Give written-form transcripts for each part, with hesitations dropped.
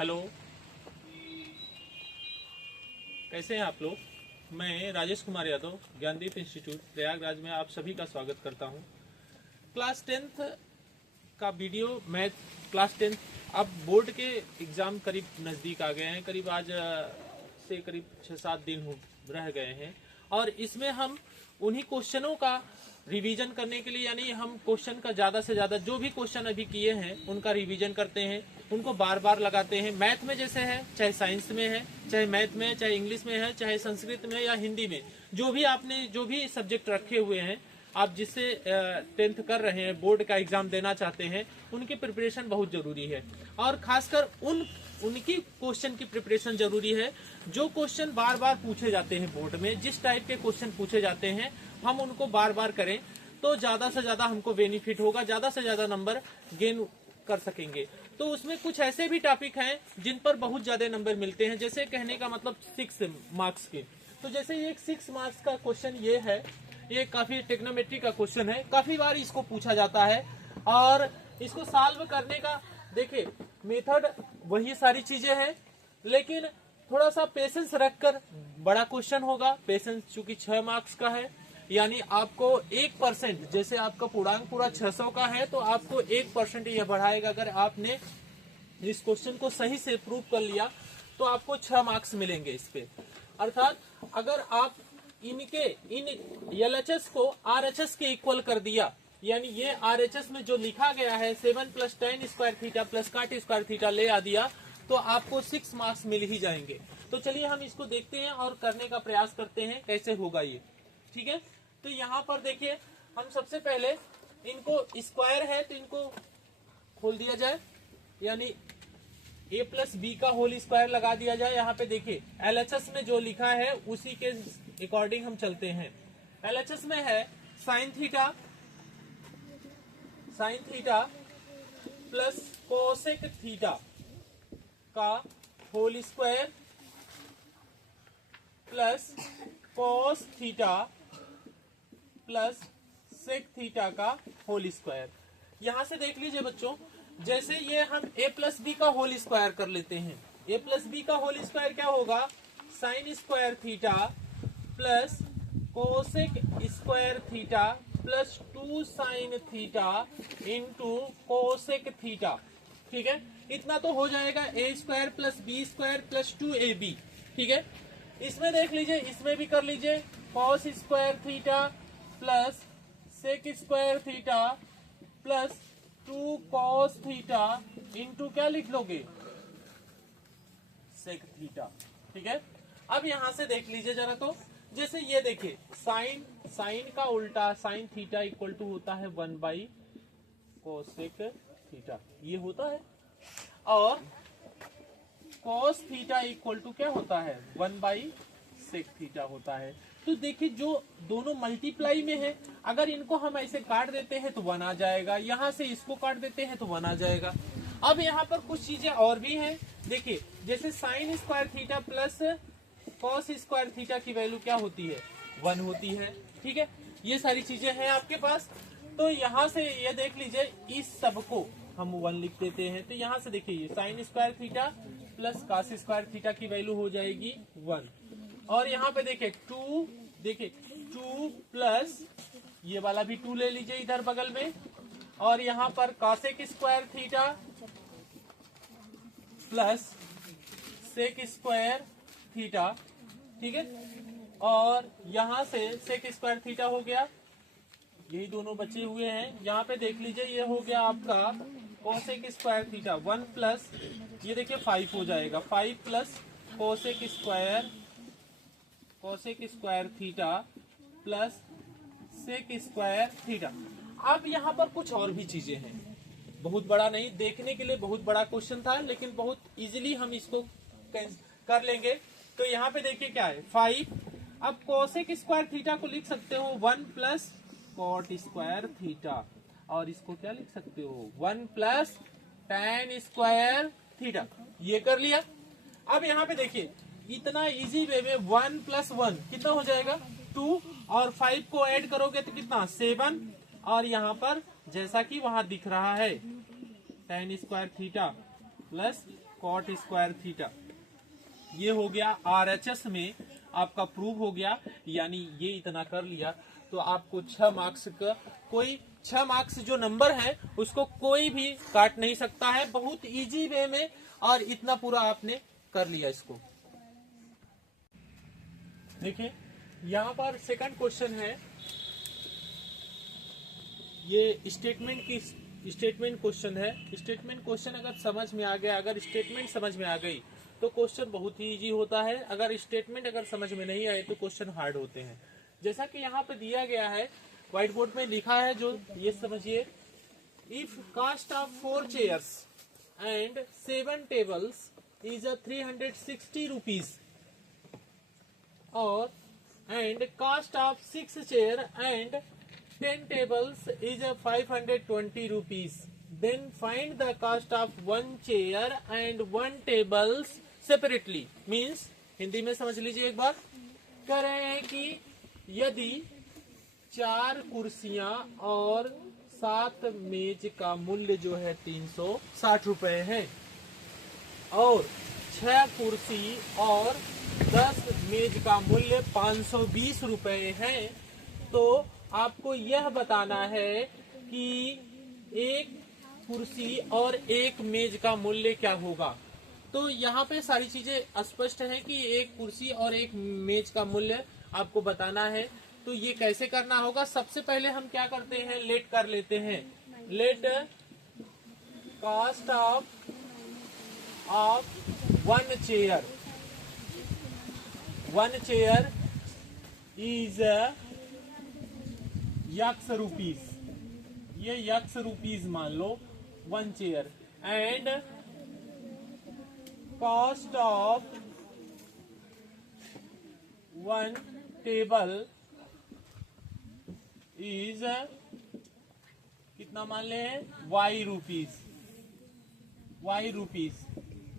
Hello, कैसे हैं आप लोग। मैं राजेश कुमार यादव ज्ञानदीप इंस्टीट्यूट प्रयागराज में आप सभी का स्वागत करता हूं। क्लास 10th का वीडियो मैथ क्लास 10th, अब बोर्ड के एग्ज़ाम करीब नज़दीक आ गए हैं। करीब आज से करीब 6-7 दिन रह गए हैं और इसमें हम उन्हीं क्वेश्चनों का रिवीजन करने के लिए, यानी हम क्वेश्चन का ज़्यादा से ज़्यादा जो भी क्वेश्चन अभी किए हैं उनका रिवीजन करते हैं, उनको बार बार लगाते हैं। मैथ में जैसे है, चाहे साइंस में है, चाहे मैथ में, चाहे इंग्लिश में है, चाहे संस्कृत में या हिंदी में, जो भी आपने जो भी सब्जेक्ट रखे हुए हैं, आप जिससे 10th कर रहे हैं, बोर्ड का एग्जाम देना चाहते हैं, उनकी प्रिपरेशन बहुत जरूरी है। और खासकर उनकी क्वेश्चन की प्रिपरेशन जरूरी है जो क्वेश्चन बार बार पूछे जाते हैं बोर्ड में। जिस टाइप के क्वेश्चन पूछे जाते हैं हम उनको बार बार करें तो ज्यादा से ज्यादा हमको बेनिफिट होगा, ज्यादा से ज्यादा नंबर गेन कर सकेंगे। तो उसमें कुछ ऐसे भी टॉपिक हैं जिन पर बहुत ज्यादा नंबर मिलते हैं, जैसे कहने का मतलब 6 मार्क्स के। तो जैसे ये 6 मार्क्स का क्वेश्चन ये है, ये काफी टेक्नोमेट्री का क्वेश्चन है, काफी बार इसको पूछा जाता है। और इसको सॉल्व करने का देखिए मेथड वही सारी चीजें हैं, लेकिन थोड़ा सा पेशेंस रखकर, बड़ा क्वेश्चन होगा, पेशेंस चूंकि 6 मार्क्स का है, यानी आपको 1%, जैसे आपका पूर्णांक पूरा 600 का है तो आपको 1% यह बढ़ाएगा। अगर आपने इस क्वेश्चन को सही से प्रूव कर लिया तो आपको 6 मार्क्स मिलेंगे इस पे। अर्थात अगर आप इन LHS को RHS के इक्वल कर दिया, यानी ये RHS में जो लिखा गया है 7 + tan square theta + cot square theta ले आ दिया तो आपको 6 मार्क्स मिल ही जाएंगे। तो चलिए हम इसको देखते हैं और करने का प्रयास करते हैं कैसे होगा ये, ठीक है। तो यहाँ पर देखिए हम सबसे पहले इनको स्क्वायर है तो इनको खोल दिया जाए, यानी a + b का होल स्क्वायर लगा दिया जाए। यहाँ पे देखिए LHS में जो लिखा है उसी के अकॉर्डिंग हम चलते हैं। LHS में है sine theta plus cosec theta का whole square plus cos theta plus sec theta का होल स्क्वायर। यहां से देख लीजिए बच्चों, जैसे ये हम a + b का होल स्क्वायर कर लेते हैं। a + b का होल स्क्वायर क्या होगा, sine square theta plus cosec square theta plus 2 sine theta into cosec theta, ठीक है। इतना तो हो जाएगा a² + b² + 2ab, ठीक है। इसमें देख लीजिए, इसमें भी कर लीजिए, cos square theta plus sec square theta plus 2 cos theta into क्या लिख लोगे, सेक थीटा, ठीक है। अब यहां से देख लीजिए जरा, तो जैसे ये देखिए साइन का उल्टा साइन थीटा इक्वल टू होता है 1 कोसेक थीटा, ये होता है। और कॉस थीटा इक्वल टू क्या होता है, 1 सेक थीटा होता है। तो देखिए जो दोनों मल्टीप्लाई में है, अगर इनको हम ऐसे काट देते हैं तो 1 आ जाएगा, यहां से इसको काट देते हैं तो 1 आ जाएगा। अब यहाँ पर कुछ चीजें और भी हैं, देखिए जैसे sine square theta plus cos square theta की वैल्यू क्या होती है, 1 होती है, ठीक है। ये सारी चीजें हैं आपके पास। तो यहाँ से ये देख लीजिए, इस सबको हम 1 लिख देते हैं। तो यहाँ से देखिए sine square theta plus cos square theta की वैल्यू हो जाएगी 1। और यहाँ पे देखिए 2 प्लस ये वाला भी 2 ले लीजिए इधर बगल में, और यहाँ पर cosec square theta plus sec square theta, ठीक है। और यहाँ से सेक स्क्वायर थीटा हो गया, यही दोनों बचे हुए हैं। यहाँ पे देख लीजिए ये हो गया आपका कोसेक स्क्वायर थीटा 1 प्लस ये देखिए 5 हो जाएगा, 5 plus cosec square theta plus sec square theta. अब यहाँ पर कुछ और भी चीजें हैं, बहुत बड़ा नहीं, देखने के लिए बहुत बड़ा क्वेश्चन था लेकिन बहुत इजीली हम इसको कर लेंगे। तो यहाँ पे देखिए क्या है 5। अब कोसेक स्क्वायर थीटा को लिख सकते हो 1 प्लस कॉट स्क्वायर थीटा, और इसको क्या लिख सकते हो 1 प्लस tan स्क्वायर थीटा, ये कर लिया। अब यहाँ पे देखिए इतना इजी वे में 1 + 1 कितना हो जाएगा 2, और 5 को ऐड करोगे तो कितना 7, और यहाँ पर जैसा कि वहां दिख रहा है tan square theta plus cot square theta. ये हो गया RHS में आपका प्रूव हो गया, यानी ये इतना कर लिया तो आपको 6 मार्क्स का कोई 6 मार्क्स जो नंबर है उसको कोई भी काट नहीं सकता है, बहुत इजी वे में, और इतना पूरा आपने कर लिया इसको। देखिए यहाँ पर सेकंड क्वेश्चन है, ये स्टेटमेंट क्वेश्चन है। स्टेटमेंट क्वेश्चन अगर समझ में आ गया, अगर स्टेटमेंट समझ में आ गई तो क्वेश्चन बहुत ही इजी होता है। अगर स्टेटमेंट अगर समझ में नहीं आए तो क्वेश्चन हार्ड होते हैं। जैसा कि यहाँ पे दिया गया है, व्हाइट बोर्ड में लिखा है, जो ये समझिए, if cost of 4 chairs and 7 tables is 360 rupees और and cost of 6 chair and 10 tables is 520 rupees. Then find the cost of 1 chair and 1 tables separately. Means Hindi में समझ लीजिए एक बार। कह रहे हैं कि यदि 4 कुर्सियां और 7 मेज का मूल्य जो है 360 रुपए है और 6 कुर्सी और 10 मेज का मूल्य 520 रुपए है, तो आपको यह बताना है कि एक कुर्सी और एक मेज का मूल्य क्या होगा। तो यहाँ पे सारी चीजें स्पष्ट हैं कि एक कुर्सी और एक मेज का मूल्य आपको बताना है। तो ये कैसे करना होगा, सबसे पहले हम क्या करते हैं, लेट कर लेते हैं। Let cost of 1 chair is x rupees, ये यक्स रुपीज मान लो 1 chair, and cost of 1 table is कितना मान ले हैं, Y रुपीज।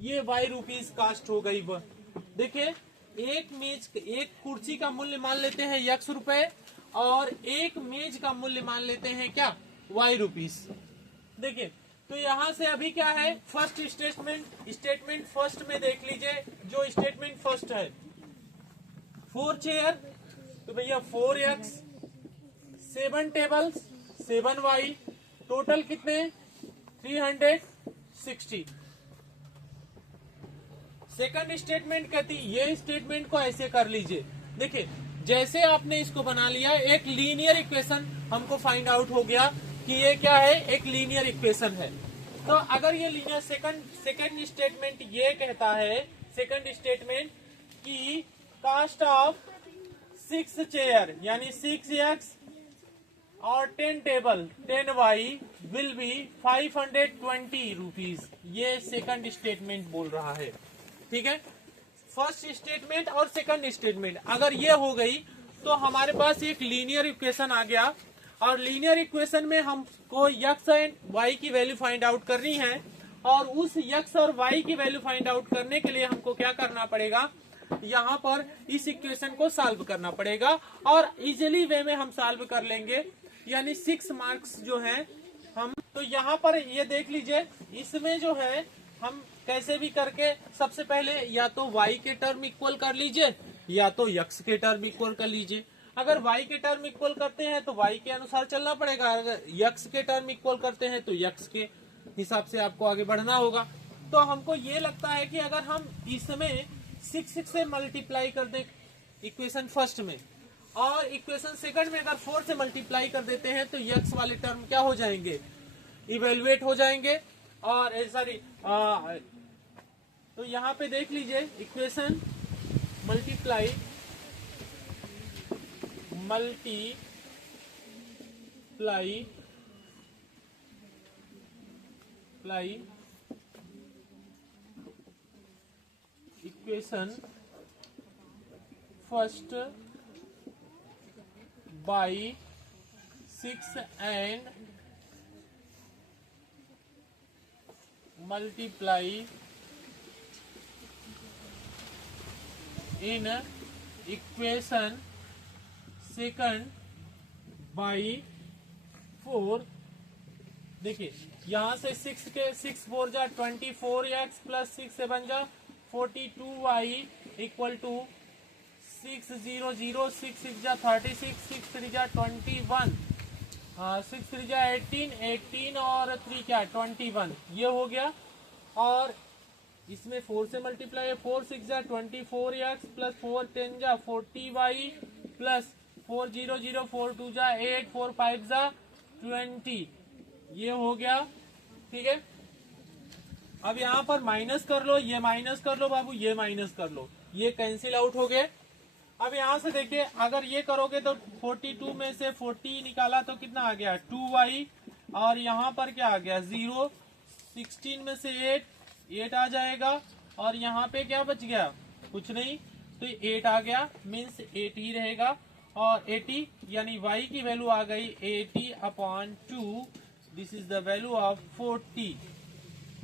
ये Y रुपीज कास्ट हो गई। देखिए एक कुर्सी का मूल्य मान लेते हैं यक्स रुपए और एक मेज का मूल्य मान लेते हैं क्या, Y रुपीज। देखिए तो यहां से अभी क्या है, फर्स्ट स्टेटमेंट फर्स्ट में देख लीजिए। जो स्टेटमेंट फर्स्ट है 4 चेयर, तो भैया 4x, 7 टेबल्स 7y, टोटल कितने 360। सेकंड स्टेटमेंट कहती ये स्टेटमेंट को ऐसे कर लीजिए। देखिए जैसे आपने इसको बना लिया, एक लीनियर इक्वेशन हमको फाइंड आउट हो गया कि ये क्या है, एक लीनियर इक्वेशन है। तो अगर ये लीनियर सेकंड स्टेटमेंट ये कहता है, सेकंड स्टेटमेंट कि कास्ट ऑफ 6 चेयर यानी 6x और 10 table 10y will be 520 rupees, ये सेकंड स्टेटमेंट बोल रहा है। ठीक है, फर्स्ट स्टेटमेंट और सेकंड स्टेटमेंट अगर ये हो गई तो हमारे पास एक लीनियर इक्वेशन आ गया, और लीनियर इक्वेशन में हमको x एंड y की वैल्यू फाइंड आउट करनी है, और उस x और y की वैल्यू फाइंड आउट करने के लिए हमको क्या करना पड़ेगा, यहाँ पर इस इक्वेशन को सॉल्व करना पड़ेगा, और इजीली वे में हम सॉल्व कर लेंगे, यानी 6 मार्क्स जो हैं हम। तो यहाँ पर ये देख लीजिए, इसमें जो है हम कैसे भी करके सबसे पहले या तो y के टर्म इक्वल कर लीजिए या तो x के टर्म इक्वल कर लीजिए। अगर y के टर्म इक्वल करते हैं तो y के अनुसार चलना पड़ेगा, अगर x के टर्म इक्वल करते हैं तो x के हिसाब से आपको आगे बढ़ना होगा। तो हमको ये लगता है कि अगर हम इसमें 6 से मल्टीप्लाई कर दें इक्वेशन फर्स्ट में, और इक्वेशन सेकंड में अगर 4 से मल्टीप्लाई कर देते हैं तो x वाले टर्म क्या हो जाएंगे, इवेल्युएट हो जाएंगे। और सॉरी तो यहाँ पे देख लीजिए equation multiply equation first by 6 and multiply in equation second by 4 देखिए यहाँ से 6 के 6 4 जा 24x प्लस 6 7 जा 42y इक्वल टू 6 0 0 6 6 जा 36 6 3 जा 21 6 3 जा 18 18 और 3 क्या 21 ये हो गया। और इसमें 4 से मल्टीप्लाई है 4 6 जा 24x प्लस 4 10 जा 40y प्लस 4 0 0 4 2 जा 8 4 5 जा 20 ये हो गया। ठीक है, अब यहाँ पर माइनस कर लो, ये माइनस कर लो बाबू, ये माइनस कर लो, ये कैंसिल आउट हो गए। अब यहाँ से देखिए अगर ये करोगे तो 42 में से 40 निकाला तो कितना आ गया 2y और यहाँ पर क्या आ गया 0 16 में से 8 आ जाएगा और यहाँ पे क्या बच गया कुछ नहीं तो 8 आ गया मीन्स 8 ही रहेगा। और 80 यानी y की वैल्यू आ गई 80/2 this is the value of 40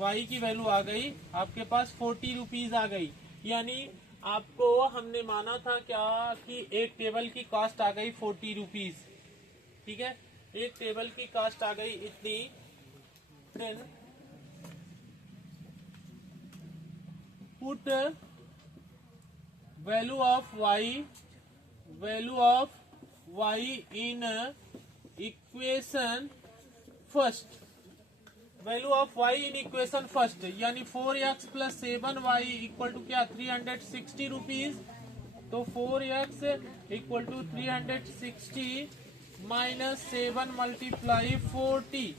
y की वैल्यू आ गई आपके पास 40 रुपीज आ गई। यानी आपको हमने माना था क्या कि एक टेबल की कॉस्ट आ गई 40 रुपीज। ठीक है, एक टेबल की कॉस्ट आ गई इतनी 10 put value of y in equation first, value of y in equation first यानी 4x plus 7y equal to क्या 360 रुपीज। तो 4x equal to 360 minus 7 multiply 40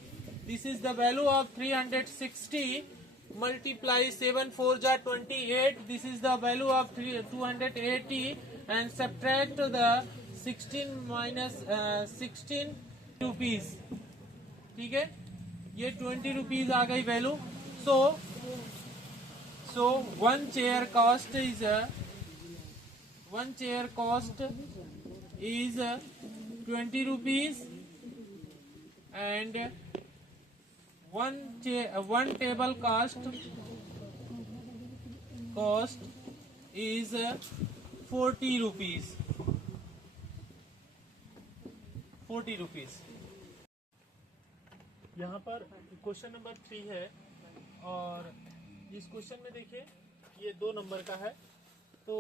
this is the value of 360 multiply 7 4 जा 28 this is the value of 280 and subtract the 16 minus 16 rupees. ठीक है, ये 20 rupees आ गई वैल्यू। So one chair cost is 20 rupees and one table cost is 40 rupees 40 rupees. यहाँ पर question number 3 है और इस क्वेश्चन में देखिए ये 2 नंबर का है। तो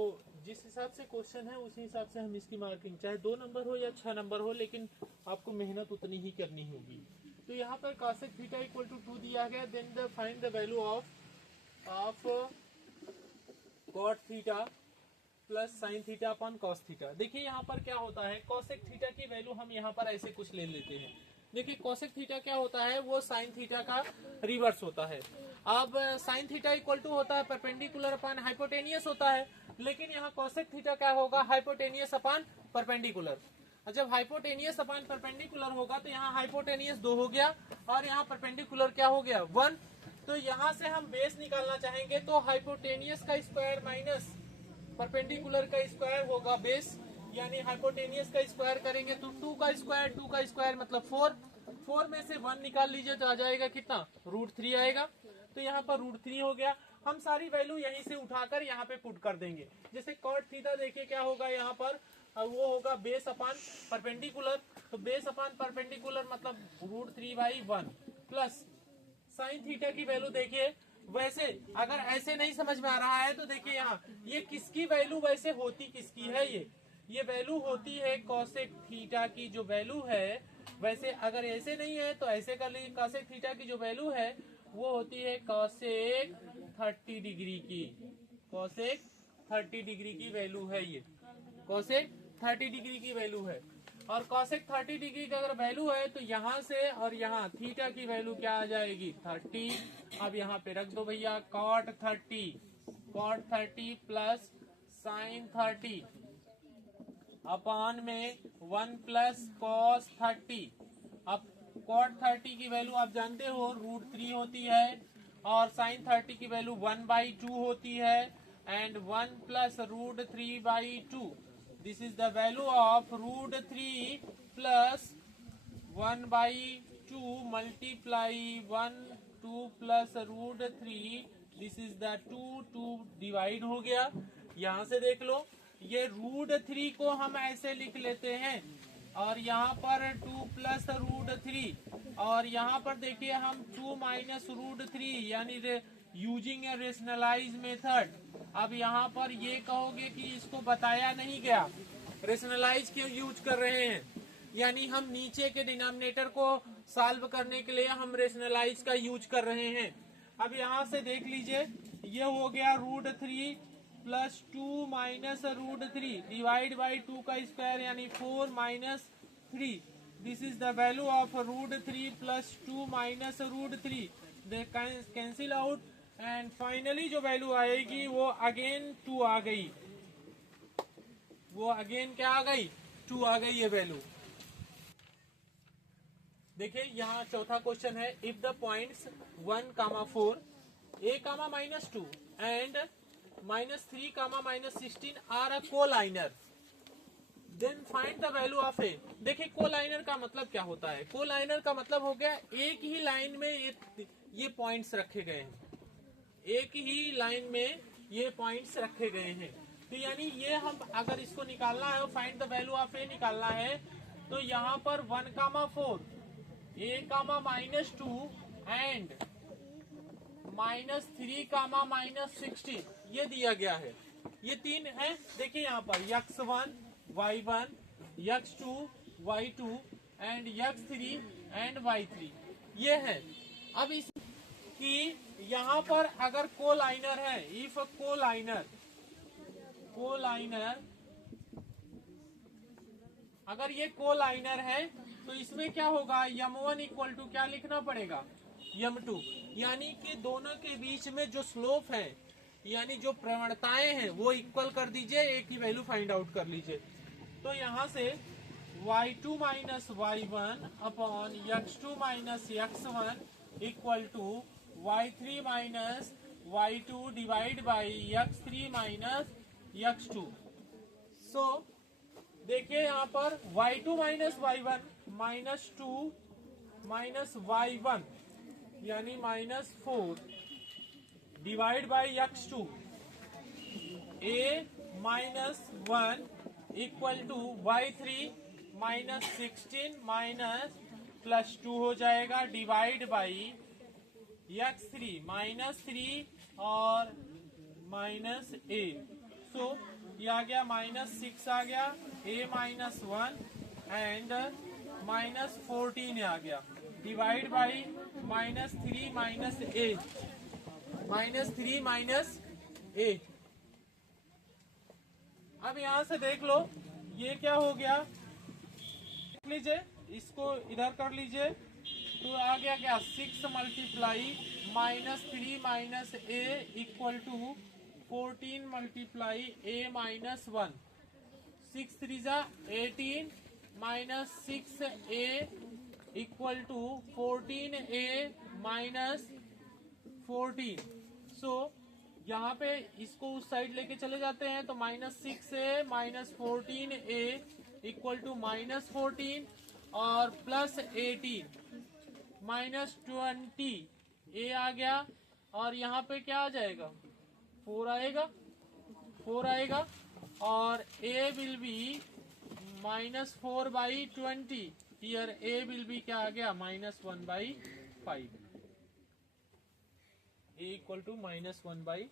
जिस हिसाब से क्वेश्चन है उसी हिसाब से हम इसकी मार्किंग चाहे 2 नंबर हो या 6 नंबर हो लेकिन आपको मेहनत उतनी ही करनी होगी। तो यहाँ पर cosec थीटा इक्वल टू 2 दिया गया, then find the value of cot theta plus sine theta upon cos theta. देखिए यहाँ पर क्या होता है cosec थीटा की वैल्यू हम यहाँ पर ऐसे कुछ ले लेते हैं। देखिए cosec थीटा क्या होता है वो साइन थीटा का रिवर्स होता है। अब साइन थीटा इक्वल टू होता है परपेंडिकुलर अपॉन हाइपोटेनियस होता है, लेकिन यहाँ cosec थीटा क्या होगा हाइपोटेनियस अपॉन परपेंडिकुलर। जब हाइपोटेनियस अपॉन परपेंडिकुलर होगा तो यहाँ हाइपोटेनियस 2 हो गया और यहाँ परपेंडिकुलर क्या हो गया 1। तो यहाँ से हम बेस निकालना चाहेंगे तो हाइपोटेनियस का स्क्वायर माइनस परपेंडिकुलर का स्क्वायर होगा बेस, यानी हाइपोटेनियस का स्क्वायर करेंगे तो 2 का स्क्वायर मतलब 4 में से 1 निकाल लीजिए तो आ जाएगा कितना √3 आएगा। तो यहाँ पर √3 हो गया। हम सारी वैल्यू यहीं से उठाकर यहाँ पे पुट कर देंगे। जैसे कॉट थीटा देखिए क्या होगा यहाँ पर वो होगा बेस अपॉन परपेंडिकुलर, तो बेस अपॉन परपेंडिकुलर मतलब √3/1 प्लस साइन थीटा की वैल्यू देखिए। वैसे अगर ऐसे नहीं समझ में आ रहा है तो देखिए यहाँ ये किसकी वैल्यू वैसे होती किसकी है, ये वैल्यू होती है cosec थीटा की जो वैल्यू है। वैसे अगर ऐसे नहीं है तो ऐसे कर लीजिए, cosec थीटा की जो वैल्यू है वो होती है cosec 30 डिग्री की, cosec 30 डिग्री की वैल्यू है, ये cosec 30 डिग्री की वैल्यू है। और cosec 30 डिग्री की अगर वैल्यू है तो यहाँ से और यहाँ थीटा की वैल्यू क्या आ जाएगी 30। अब यहाँ पे रख दो भैया cot 30 प्लस sin 30 अपॉन में 1 प्लस cos 30। अब cot 30 की वैल्यू आप जानते हो √3 होती है और sin 30 की वैल्यू 1/2 होती है and 1 plus √3/2 this is the value of √3 plus 1/2 multiply 1 2 plus √3 this is the 2 divide हो गया। यहाँ से देख लो ये √3 को हम ऐसे लिख लेते हैं और यहाँ पर 2 प्लस रूट 3 और यहाँ पर देखिए हम 2 माइनस रूट 3 यानी यूजिंग ए रेशनलाइज मेथड। अब यहाँ पर ये कहोगे कि इसको बताया नहीं गया, रेशनलाइज क्यों यूज कर रहे हैं, यानी हम नीचे के डिनोमिनेटर को सॉल्व करने के लिए हम रेशनलाइज का यूज कर रहे हैं। अब यहाँ से देख लीजिए, ये हो गया root 3 plus 2 minus root 3 divide by 2 का स्क्वायर यानी 4 minus 3। This is the value of root 3 plus 2 minus root 3। They cancel out and finally जो वैल्यू आएगी वो अगेन 2 आ गई, वो अगेन क्या आ गई, 2 आ गई ये वैल्यू। देखिए यहाँ चौथा क्वेश्चन है, if the points 1, 4 a, -2 and -3, -16 are a collinear, then find the value of a. देखिए कोलाइनर का मतलब क्या होता है, कोलाइनर का मतलब हो गया एक ही लाइन में ये पॉइंट्स रखे गए हैं, एक ही लाइन में ये पॉइंट्स रखे गए हैं। तो यानी ये हम अगर इसको निकालना है, फाइंड द वैल्यू ऑफ ए निकालना है, तो यहाँ पर 1, 4 a, -2 एंड -3, -16 ये दिया गया है। ये 3 है, देखिए यहाँ पर x1, y1, x2, y2 and x3 and y3 ये है। अब इस कि यहाँ पर अगर कोलाइनर है, इफ कोलाइनर अगर ये कोलाइनर है तो इसमें क्या होगा, m1 इक्वल टू क्या लिखना पड़ेगा, m2, यानी कि दोनों के बीच में जो स्लोप है यानी जो प्रवणताएं हैं वो इक्वल कर दीजिए, एक ही वैल्यू फाइंड आउट कर लीजिए। तो यहाँ से y2 minus y1 upon x2 minus x1 equal to y3 minus y2 divide by x3 minus x2। So देखिए यहाँ पर y2 minus y1 -2 minus y1 यानी -4 divide by x2 a -1 equal to y3 -16 minus +2 हो जाएगा divide by x3 -3 और -a। सो ये आ गया -6 आ गया, a -1 एंड -14 आ गया डिवाइड बाई -3 -a। अब यहां से देख लो ये क्या हो गया, देख लीजिए इसको इधर कर लीजिए, तो आ गया क्या 6 multiply -3 -a equal to 14 multiply a -1, 6 3 18 -6a equal to 14a -14। So यहाँ पे इसको उस साइड लेके चले जाते हैं तो -6a -14a इक्वल टू -14 और +18 -20 a आ गया, और यहाँ पे क्या आ जाएगा 4 आएगा और a will be -4/20, here a will be क्या आ गया -1/5, a इक्वल टू -1/5।